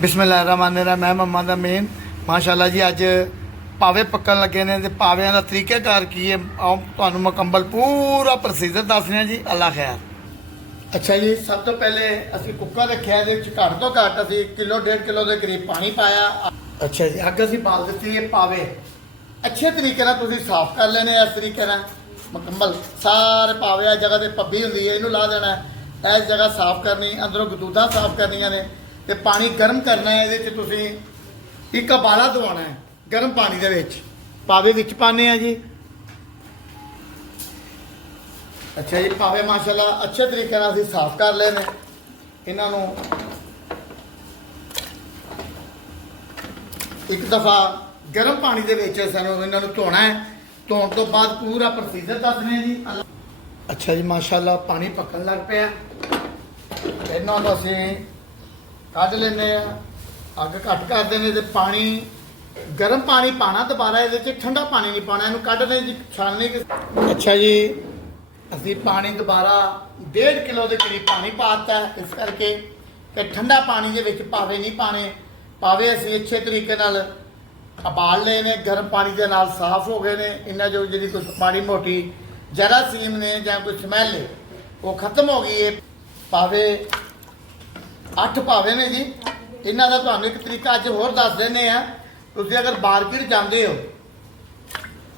बिस्मिल्लाहिर्रहमानिर्रहीम। मैं मम्मा दा मेन माशाअल्लाह जी अज पावे पक्कन लगे ने ते पावियां दा तरीकेकार की है आओ तुहानूं मुकम्मल पूरा प्रोसीजर दसने जी। अल्लाह खैर। अच्छा जी, सब तो पहले असी कुकर रखा है, घट तो घट असी किलो 1.5 किलो के करीब पानी पाया। अच्छा जी, अग असी बाल दी है पावे अच्छे तरीके नाल तुसीं साफ कर लेने इस तरीके नाल मुकम्मल सारे पावे। आ जगह ते पब्बी हुंदी है, इहनूं ला देना। इस जगह साफ करनी, अंदरों गदूदां साफ करनियां ने ते पानी गर्म करना है। ये तुसीं एक उबाला दवाना है गर्म पानी दे विच, पावे विच पाने हैं जी। अच्छा जी, पावे माशाल्लाह अच्छे तरीके नाल असीं साफ कर लेने इन्हां नूं। एक दफ़ा गर्म पानी दे विच सानूं इन्हां नूं धोना है। धोण तो बाद पूरा प्रोसीजर दसने जी। अच्छा जी, माशाल्लाह पानी पकन लग पिया। इन्हां नूं असीं कढ़ लेने, अग घट कर देने ते पानी गर्म पानी पाना दोबारा, ये ठंडा पानी नहीं पाना, इनू कढ़ने जी छानने। अच्छा जी, असी पानी दोबारा 1.5 किलो के करीब पानी पाता है, इस करके कि ठंडा पानी के विच पावे नहीं पाने। पावे असी अच्छे तरीके नाल उबाल लए ने, गर्म पानी के नाल साफ हो गए ने। इन्हां जो जी कुछ माड़ी मोटी जरासीम ने या कोई स्मैल है वो खत्म हो गई है। पावे 8 पावे ने जी। इन्हां दा तुहानूं एक तरीका अज होर दस देने आ। तुसीं अगर मार्केट जाते हो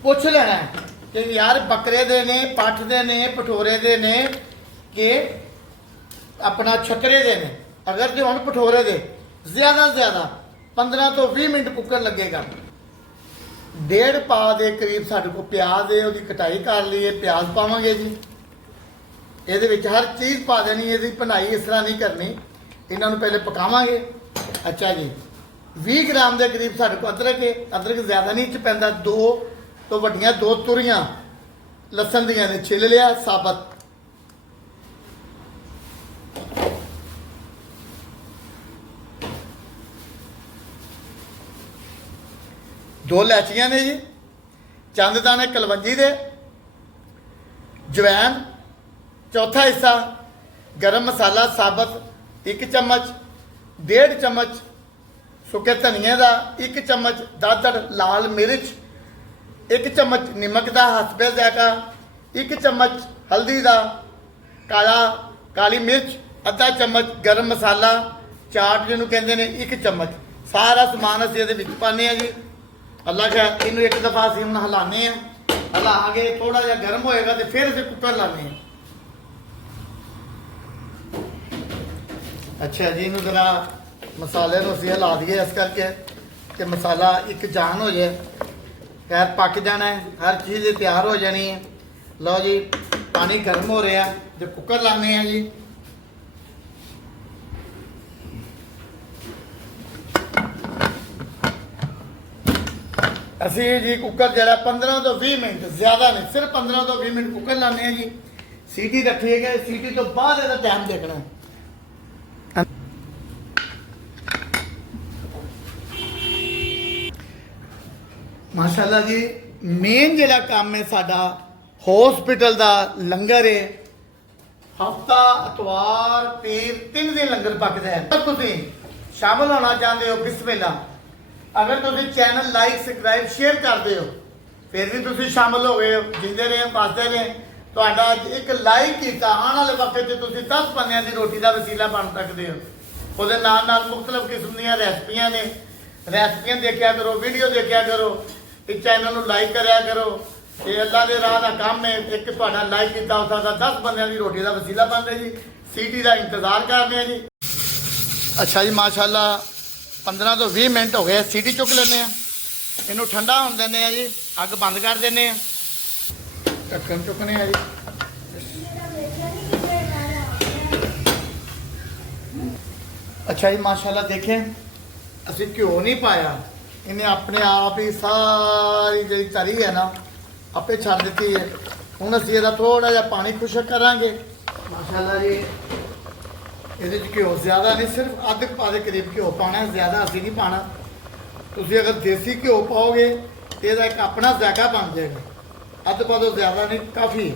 पुछ लेना है कि यार बकरे दे ने, पठ दे ने, पठोरे दे ने कि अपना छकरे दे ने। अगर जो हम पठोरे दे ज़्यादा से ज़्यादा 15 तो 20 मिनट कुकर लगेगा। 1.5 पा के करीब साढ़े को प्याज है, उसकी कटाई कर ली है, प्याज पावांगे जी। ये हर चीज़ पा देनी, ये भनाई इस तरह नहीं करनी। इन्हों पहले पकावांगे। अच्छा जी, 20 ग्राम के करीब साढ़े को अदरक है। अदरक ज़्यादा नहीं पैंदा। 2 तो वड्डियां 2 तुरियां लसन दियां ने छिल लिया साबत। 2 इलायचियां ने जी। चंद दाने कलवंजी दे, जवैन चौथा हिस्सा, गरम मसाला साबत 1 चम्मच, 1.5 चम्मच सुके धनिए का, 1 चम्मच दादड़ लाल मिर्च, 1 चम्मच नमक का हसबे जायका, 1 चम्मच हल्दी का, काली मिर्च, आधा चम्मच गरम मसाला चाट जिन्होंने कहते हैं 1 चम्मच। सारा समान असीं इहदे विच पाने जी। अल्लाह खैर, इनू एक दफ़ा असीं हुण हिलाने हैं। हिला के थोड़ा जिहा गर्म होएगा तो फिर असीं कुकर लाने हैं। अच्छा जी, इनू जरा मसाले नूं असीं हिला दिए इस करके कि मसाला एक जान हो जाए। खैर पक जाना है, हर चीज़ तैयार हो जानी है। लो जी, पानी गर्म हो रहा है तो कुकर लाने हैं जी। असी जी कुकर जरा 15 तो 20 मिनट, ज़्यादा नहीं, सिर्फ 15 तो 20 मिनट कुकर लाने हैं जी। सीटी रखिएगा, सीटी तो बाद इसका टाइम देखना है। माशाल्लाह जी, मेन जिहड़ा काम है साडा हॉस्पिटल का लंगर है। हफ्ता इतवार पीर 3 दिन लंगर पकता है। अगर तुसीं शामिल होना चाहते हो बिस्मिल्लाह। अगर तुसीं चैनल लाइक सबसक्राइब शेयर करते हो फिर भी तुसीं शामिल हो गए हो। जींदे रहे बसते रहे। तुहाडा एक लाइक किया आने वाले वक्त तुसीं 10 बंदियां की रोटी का वसीला बन सकते हो। उसदे नाल नाल मुख्तलिफ किस्म दीयां रेसिपियां ने, रेसिपियां देखा करो, वीडियो देखा करो, इस चैनल को लाइक कराया करो। ये अल्लाह के राह का काम है। एक तुहाडा लाइक किया हो सकता 10 बंदियां की रोटी का वसीला बन रहा जी। सीटी का इंतजार कर रहे हैं जी। अच्छा जी, माशाल्लाह 15 तो 20 मिनट हो गए। सीटी चुक लेने, इनू ठंडा होने देने जी। अग बंद कर देने, ढक्कन चुकने जी। अच्छा जी, माशाल्लाह देखें असी घ्यो नहीं पाया, इन्हें अपने आप ही सारी जी तरी है ना आपे छड़ दी है। हूँ असी इसका थोड़ा जहा पानी खुशक करांगे। माशाल्लाह जी, ये घ्यो ज़्यादा नहीं, सिर्फ अध पा के करीब घ्यो पाना है, ज़्यादा असी नहीं पाना। तुसीं अगर देसी घ्यो पाओगे तो यदा एक अपना जायका बन जाएगा। अध पा दो, ज़्यादा नहीं, काफ़ी।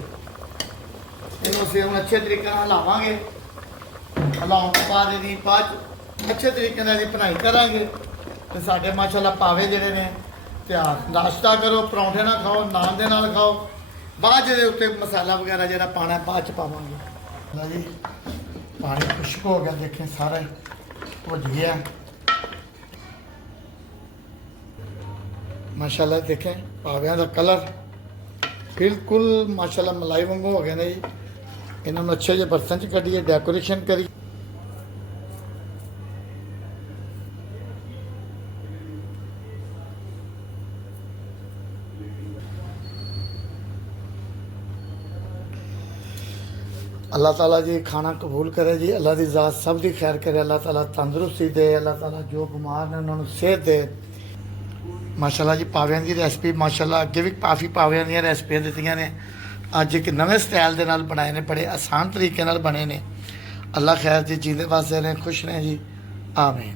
इनू असीं हुण अच्छे तरीके नाल हिलावांगे। हिलाउण तो बाद ਅੱਛੇ ਤਰੀਕੇ ਨਾਲ ਅਸੀਂ ਬਣਾਈ ਕਰਾਂਗੇ ਤੇ ਸਾਡੇ ਮਾਸ਼ਾਅੱਲਾ ਪਾਵੇ ਜਿਹੜੇ ਨੇ ਤਿਆਰ। ਨਾਸ਼ਤਾ ਕਰੋ, ਪਰੌਂਠੇ ਨਾਲ ਖਾਓ, ਨਾਨ ਦੇ ਨਾਲ ਖਾਓ। ਬਾਅਦ ਦੇ ਉੱਤੇ ਮਸਾਲਾ ਵਗੈਰਾ ਜਿਹੜਾ ਪਾਣਾ ਬਾਅਦ ਚ ਪਾਵਾਂਗੇ। ਲਓ ਜੀ ਪਾਣੀ ਖੁਸ਼ਕ ਹੋ ਗਿਆ, ਦੇਖੇ ਸਾਰਾ ਭੁੱਜ ਗਿਆ ਮਾਸ਼ਾਅੱਲਾ। ਦੇਖੇ ਪਾਵਿਆਂ ਦਾ ਕਲਰ ਬਿਲਕੁਲ ਮਾਸ਼ਾਅੱਲਾ ਮਲਾਈ ਵਾਂਗੂ ਹੋ ਗਿਆ ਨੇ ਜੀ। ਇਹਨਾਂ ਨੂੰ ਅੱਛੇ ਜਿਹੇ ਬਰਤਨ 'ਚ ਕੱਢੀਏ, ਡੈਕੋਰੇਸ਼ਨ ਕਰੀ। अल्लाह ताला जी खाना कबूल करे जी। अल्लाह की ज़ात सब की खैर करे। अल्लाह ताला तंदुरुस्ती दे। अल्लाह ताला जो बीमार ने उन्होंने सेहत दे। माशाल्लाह जी पावियां की रेसिपी माशाल्लाह अगे भी काफ़ी पावियां दी रेसिपियां दित्तियां ने। अज एक नवे स्टाइल के नाल बनाए ने, बड़े आसान तरीके नाल बने ने। अल्लाह खैर जी जींदे वास्ते ने, खुश ने जी। आमीन।